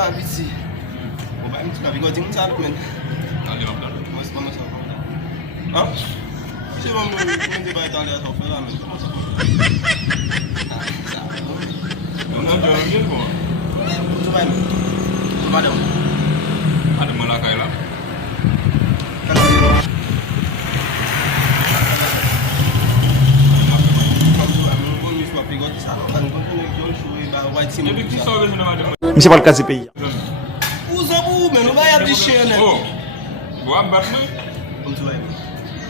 ba visi. O ba mtu na bigoti mtalo men. Allez, hop là. Moi c'est pas moi ça. Hein? C'est bon, on va dans les autres là men. Comment ça? On a déjà rien quoi. Tu vas là. Ada Malaka là. Monsieur pas le cas du pays. Où ça vous mais nous va y avoir des chiens. Oh. Boa batma. Comme tu vas.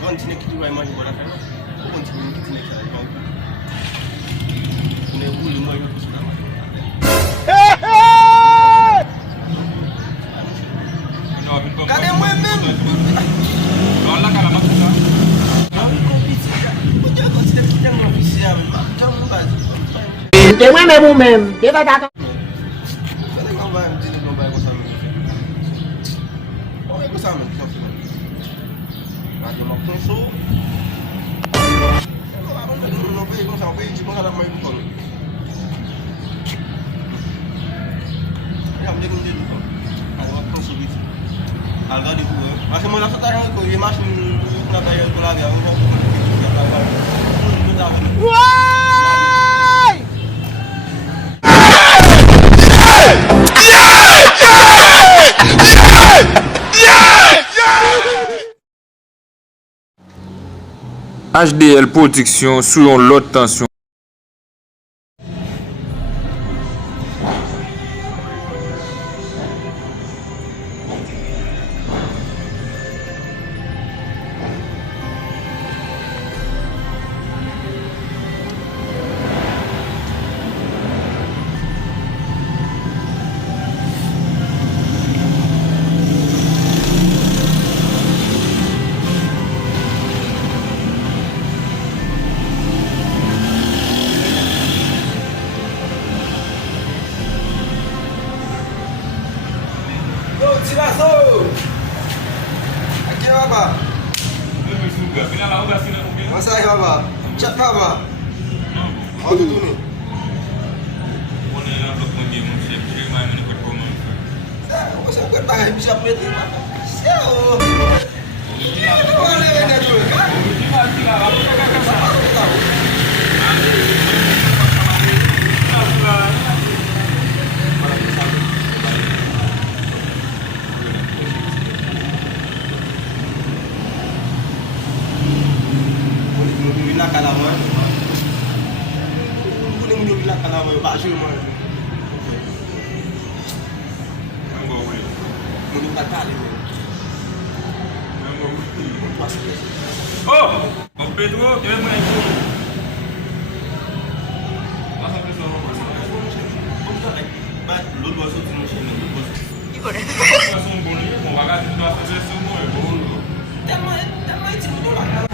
Continue qui tu vas manger pour la faire. Continue qui tu n'es pas. On est où le moyen pour ça. Regardez-moi même. Non là quand la marque ça. De moi-même ou même, de va d'accord. HDL Production sous l'autre tension. Masa baba, chat baba. Mau tu ni. Kau saya buat tahan bisa beli mana? Siapa? Siapa mana yang ada tu? Kalaman, kuning dulu nak kalaman, bakso mana? Mulut tak kali ni. Oh, kopi tu, dia mana itu? Masa besar orang besar. But lu bos tu macam ni, lu bos. Ikut. Langsung boleh, mau makan tu asal semua boleh. Tamai cuma tu lah.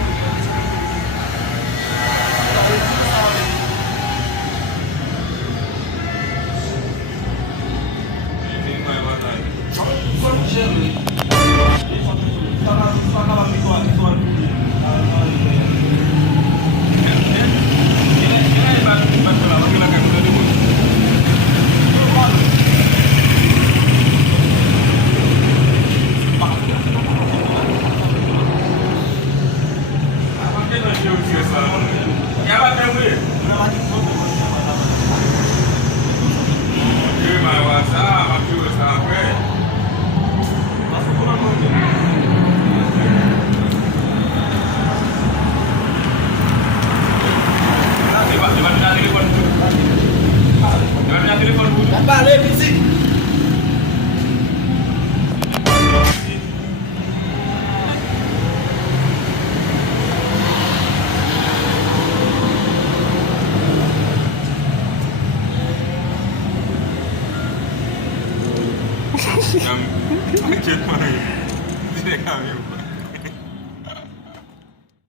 Balik fisik. Yang macet mana? Tidak kami.